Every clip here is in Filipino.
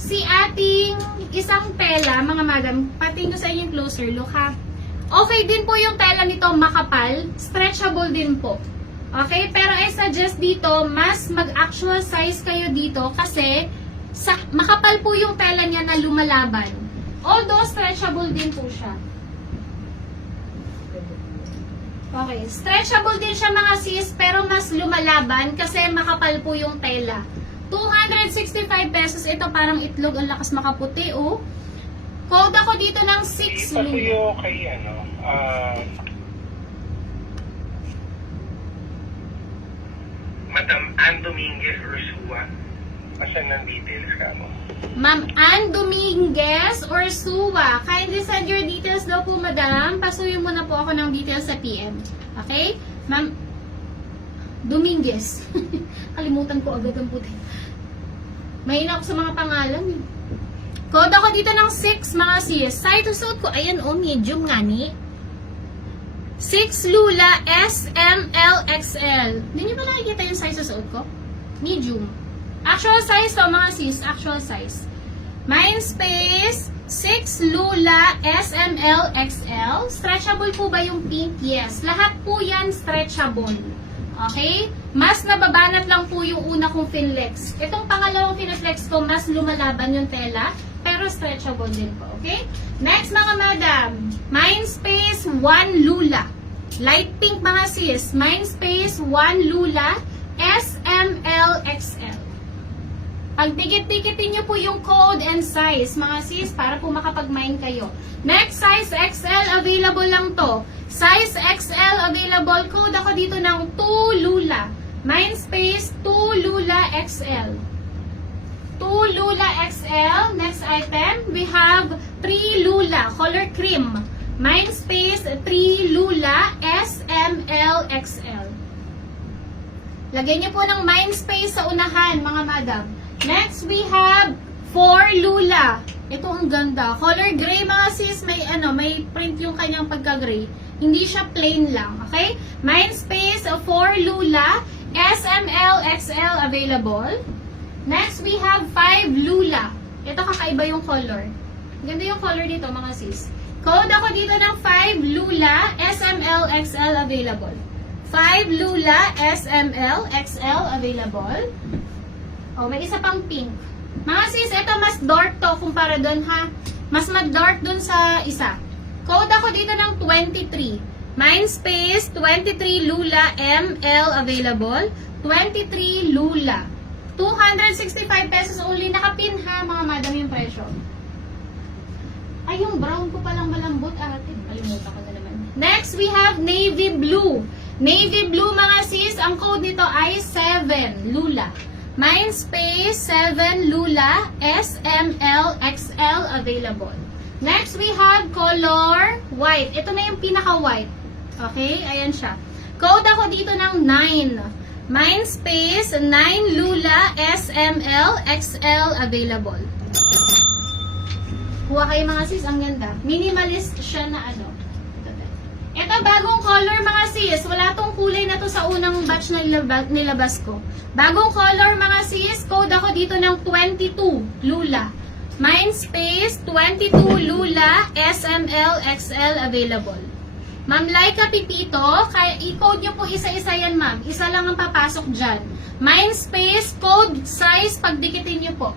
si ating isang tela, mga madam, patingin ko sa inyo yung closer look ha. Okay din po yung tela nito, makapal, stretchable din po. Okay, pero I suggest dito, mas mag-actual size kayo dito kasi makapal po yung tela niya na lumalaban. Although stretchable din po siya. Okay, stretchable din siya mga sis, pero mas lumalaban kasi makapal po yung tela. 265 pesos ito, parang itlog, ang lakas makaputi, oh. Code ako dito ng 6 Patuyo kay Madam Ann Dominguez Ursua. Asan ng details ka mo? Ma'am Ann Dominguez Ursua. Kindly send your details daw po, madam. Pasuyo mo na po ako ng details sa PM. Okay? Ma'am Dominguez. Kalimutan ko agad ang puti. Mahina ako sa mga pangalan eh. Code ako dito ng 6 mga sis. Size to suit ko. Ayan o, medium nga ni. 6 Lula SML XL. Hindi nyo ba nakikita yung size to suit ko? Medium. Actual size to mga sis. Actual size. Mindspace 6 Lula SML XL. Stretchable po ba yung pink? Yes. Lahat po yan stretchable. Okay? Mas nababanat lang po yung una kong Finlex. Itong pangalawang Finlex ko, mas lumalaban yung tela, pero stretchable din po. Okay? Next mga madam, Mindspace 1 Lula. Light pink mga sis. Mindspace 1 Lula SML XL. Pag tikit-tikitin nyo po yung code and size, mga sis, para po makapag-mine kayo. Next, size XL, available lang to. Size XL, available. Code ako dito ng 2 Lula. Mindspace 2 Lula XL. 2 Lula XL. Next item, we have 3 Lula, color cream. Mindspace 3 Lula SML XL. Lagyan nyo po ng Mindspace sa unahan, mga madam. Next, we have 4 Lula. Ito ang ganda. Color gray mga sis. May print yung kanyang pagka-gray. Hindi siya plain lang. Okay? Mindspace 4 Lula. SML XL available. Next, we have 5 Lula. Ito kakaiba yung color. Ganda yung color dito mga sis. Code ako dito ng 5 Lula. SML XL available. 5 Lula SML XL available. Oh, may isa pang pink. Mga sis, ito mas dark to kumpara doon ha. Mas mag-dark doon sa isa. Code ako dito ng 23. Mindspace 23 Lula ML available. 23 Lula. 265 pesos only. Nakapin ha, mga madam yung presyo. Ay, yung brown ko palang malambot ate. Kalimutan ko na naman. Next, we have navy blue. Navy blue mga sis. Ang code nito ay 7 Lula. Mindspace 7 Lula SML XL available. Next, we have color white. Ito na yung pinaka-white. Okay? Ayan siya. Code ako dito ng 9. Mindspace 9 Lula SML XL available. Kuha kayo mga sis. Ang ganda. Minimalist siya na ano. Ito, bagong color mga sis. Wala tong kulay na to sa unang batch na nilabas ko. Bagong color mga sis. Code ako dito ng 22 Lula. Mindspace 22 Lula SML XL available. Ma'am Laika Pipito, i-code nyo po isa-isa yan ma'am. Isa lang ang papasok dyan. Mindspace, code, size, pagdikitin nyo po.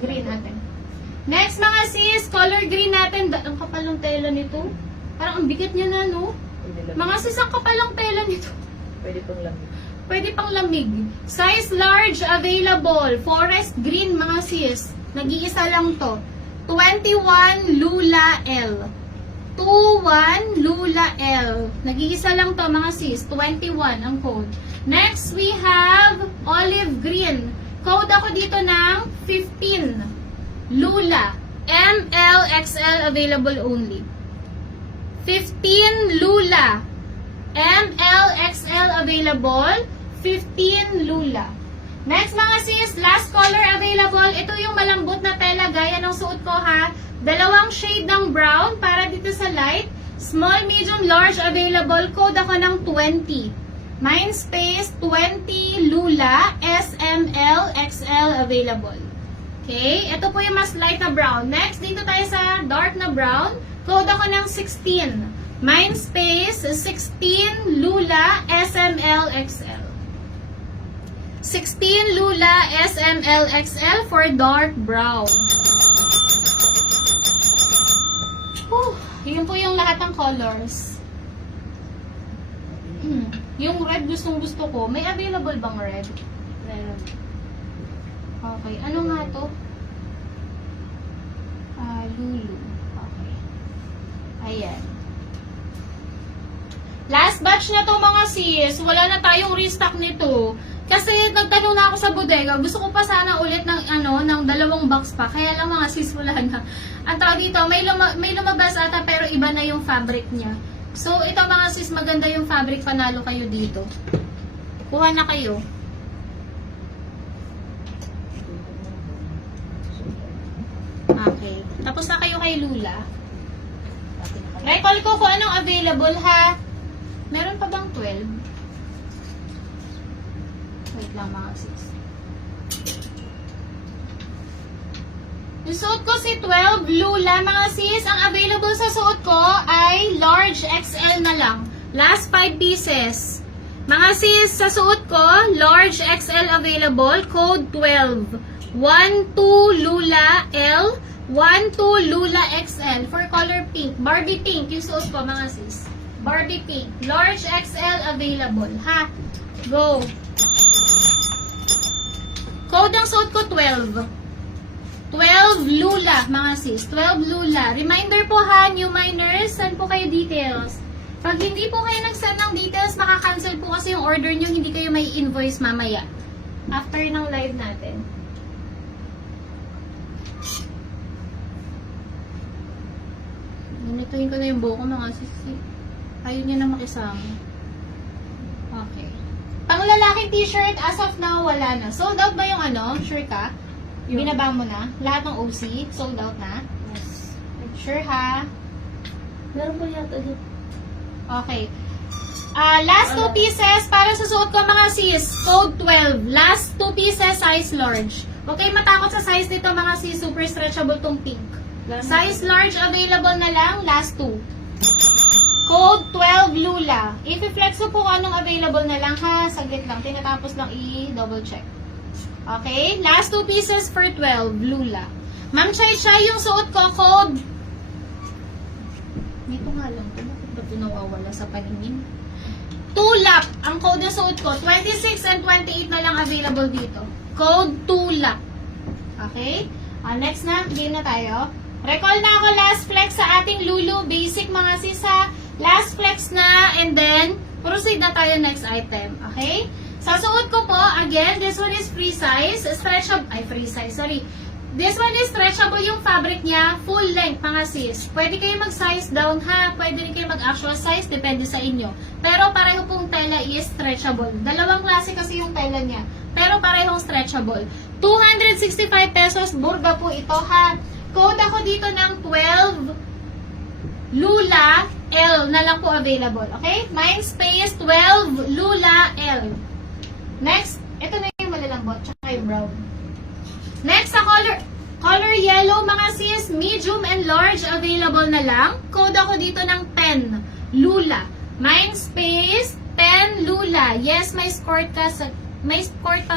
Green natin. Next mga sis, color green natin. Ang kapal ng tela nito. Parang ang bigat niya na, no? Mga sis, ang kapal ng tela nito. Pwede pang lamig. Pwede pang lamig. Size large available. Forest green, mga sis. Nag-iisa lang to. 21 Lula L. 21 Lula L. Nag-iisa lang to, mga sis. 21 ang code. Next, we have olive green. Code ako dito ng 15 Lula. ML XL available only. 15 Lula. ML XL available. 15 Lula. Next mga sis, last color available. Ito yung malambot na tela gaya ng suot ko ha. Dalawang shade ng brown para dito sa light. Small, medium, large available. Code ako ng 20. Mindspace 20 Lula SML XL available. Okay, ito po yung mas light na brown. Next, dito tayo sa dark na brown. Code ako ng 16. Mindspace 16 Lula SML XL. 16 Lula SML XL for dark brown. Yun po yung lahat ng colors. Yung red gustong gusto ko. May available bang red? Meron. Okay. Ano nga to? Lulu. Okay. Ayan. Last batch na to mga sis. Wala na tayong restock nito. Kasi nagtanong na ako sa bodega. Gusto ko pa sana ulit ng ng 2 box pa. Kaya lang mga sis wala na. Ang tawag dito, may lumabas ata pero iba na yung fabric niya. So ito mga sis, maganda yung fabric, panalo kayo dito. Kuha na kayo. Okay. Tapos na kayo kay Lula. Recall ko kung anong available ha. Meron pa bang 12? Wait lang mga sis. Yung suot ko si 12 Lula mga sis. Ang available sa suot ko ay large XL na lang. Last 5 pieces. Mga sis, sa suot ko, large XL available. Code 12. 12 Lula L. 12 Lula XL for color pink. Barbie pink yung suot ko mga sis. Barbie pink. Large XL available. Ha? Go. Code ng suot ko 12. 12 Lula mga sis. 12 Lula. Reminder po ha, new miners, send po kayo details. Pag hindi po kayo nag-send ng details, maka-cancel po kasi yung order nyo, hindi kayo may invoice mamaya. After ng live natin. Ganituhin ko na yung buhok ko mga sis. Ayaw nyo na makisama. Okay. Pang lalaking t-shirt, as of now, wala na. Sold out ba yung Sure ka? Binaba mo na? Lahat ng OC, sold out na? Yes. Sure ha? Meron po yata dito. Okay. Last 2 pieces para sa suot ko mga sis. Code 12. Last 2 pieces, size large. Huwag kayo matakot sa size nito mga sis. Super stretchable tong pink. Size large available na lang. Last 2. Code 12 Lula. I-flex ko po kung anong available na lang ha. Saglit lang. Tinatapos lang i-double check. Okay. Last 2 pieces for 12 Lula. Ma'am Chay Chay, yung suot ko code. Dito nga lang. Bakit ba ito nawawala sa paningin? Tulap. Ang code na suot ko. 26 and 28 na lang available dito. Code Tulap. Okay? Next na. Game na tayo. Recall na ako last flex sa ating Lulu. Basic mga sisa. Last flex na. And then, proceed na tayo next item. Okay? Sa suot ko po, again, this one is free size. Stretchable. Ay, free size. Sorry. This one is stretchable yung fabric niya. Full length, mga sis. Pwede kayo mag-size down ha. Pwede rin kayo mag-actual size. Depende sa inyo. Pero pareho pong tela is stretchable. Dalawang klase kasi yung tela niya. Pero parehong stretchable. 265 pesos. Burga po ito ha. Code ako dito ng 12 Lula L na lang po available. Okay? Mindspace 12 Lula L. Next, ito na yung malalambot. Tsaka yung brown. Next, sa color yellow, mga sis, medium and large available na lang. Code ako dito ng 10 Lula. Mindspace 10 Lula. Yes, may score pa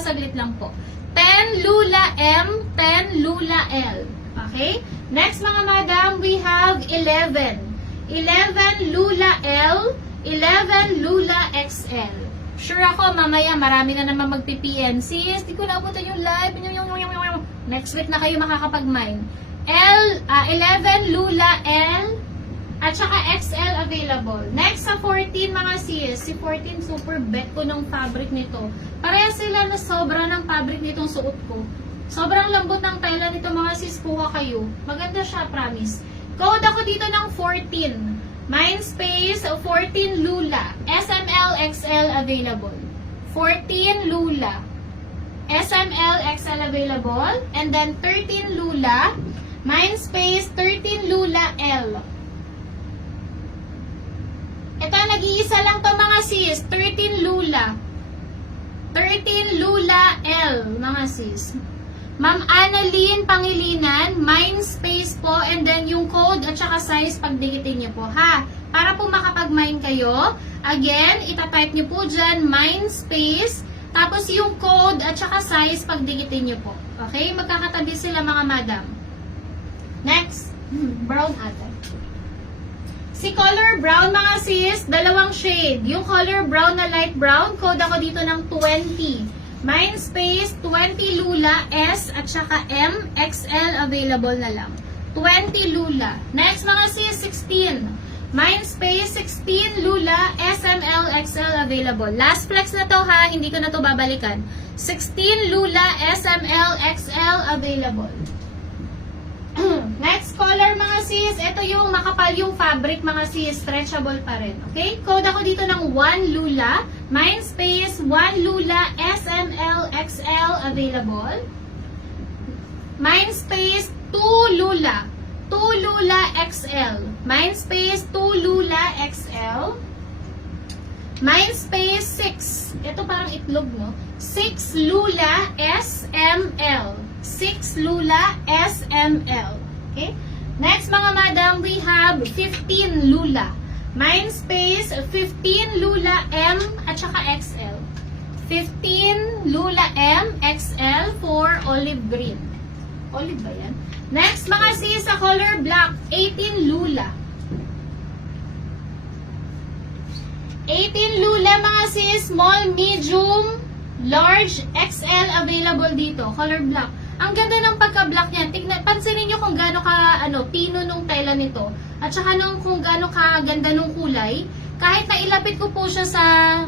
saglit lang po. 10 Lula M, 10 Lula L. Okay? Next, mga madam, we have 11. 11 Lula L, 11 Lula XL. Sure ako, mamaya marami na naman magpi-PM. Sis, di ko naabutan yung live. Next week na kayo makakapag-mine. 11 Lula L at saka XL available. Next sa 14 mga sis. Si 14 super bet ko ng fabric nito. Pareha sila na sobra ng fabric nitong suot ko. Sobrang lambot ng tela nito mga sis. Kuha kayo. Maganda siya, promise. Code ako dito ng 14. Mindspace 14 Lula. SML XL available. 14 Lula. SML XL available. And then 13 Lula. Mindspace 13 Lula L. Ito, nag-iisa lang to mga sis. 13 Lula. 13 Lula L, mga sis. Ma'am Annalyn Pangilinan, Mindspace po, and then yung code at saka size pagdikitin niyo po, ha? Para po makapag-mine kayo, again, itatype niyo po dyan, Mindspace, tapos yung code at saka size pagdikitin niyo po. Okay? Magkakatabi sila mga madam. Next, brown ate. Si color brown mga sis, dalawang shade. Yung color brown na light brown, code ako dito ng 20. Mindspace, 20 Lula, S at saka M, XL available na lang. 20 Lula. Next mga sis, 16. Mindspace, 16 Lula, SML, XL available. Last flex na to ha, hindi ko na to babalikan. 16 Lula, SML, XL available. Next color mga sis, ito yung makapal yung fabric mga sis, stretchable pa rin. Okay? Code ako dito ng 1 Lula, Mindspace, 1 Lula, SML, XL available. Mindspace, 2 Lula, 2 Lula, XL. Mindspace, 2 Lula, XL. Mindspace, 6. Ito parang itlog, no? 6 Lula, SML. 6 Lula, SML. Okay? Next, mga madam, we have 15 Lula. Mindspace, 15 Lula, M, at saka XL. 15 Lula, M, XL for olive green. Olive ba yan? Next, mga sis, sa color black, 18 Lula. 18 Lula, mga sis, small, medium, large, XL available dito. Color black. Ang ganda ng pagka-black niyan. Tignan, pansinin niyo kung gaano ka pino nung tela nito. At saka kung gaano ka ganda nung kulay. Kahit na ilapit ko po siya sa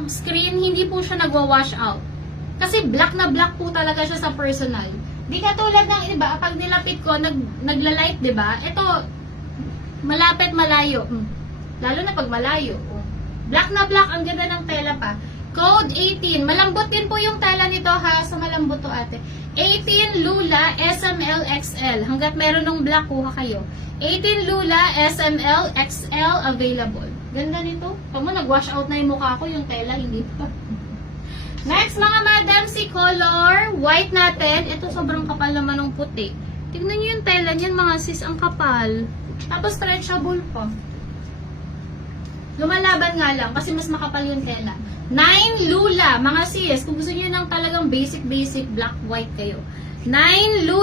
screen, hindi po siya nagwa-wash out. Kasi black na black po talaga siya sa personal. Di katulad ng iba, pag nilapit ko, nagla-light, 'di ba? Ito malapit malayo. Lalo na pag malayo. Black na black, ang ganda ng tela pa. Code 18. Malambot din po yung tela nito ha. Sa malambot to ate. 18 Lula SML XL. Hanggat meron ng black, kuha kayo. 18 Lula SML XL available. Ganda nito. Pag mo nag-wash out na yung mukha ko, yung tela hindi pa. Next mga madam, si color white natin. Ito sobrang kapal naman ng puti. Tignan nyo yung tela niyan mga sis, ang kapal. Tapos stretchable pa. Lumalaban nga lang kasi mas makapal yung tela. 9 Lula, mga sis, kung gusto niyo ng talagang basic black white kayo. 9 Lula.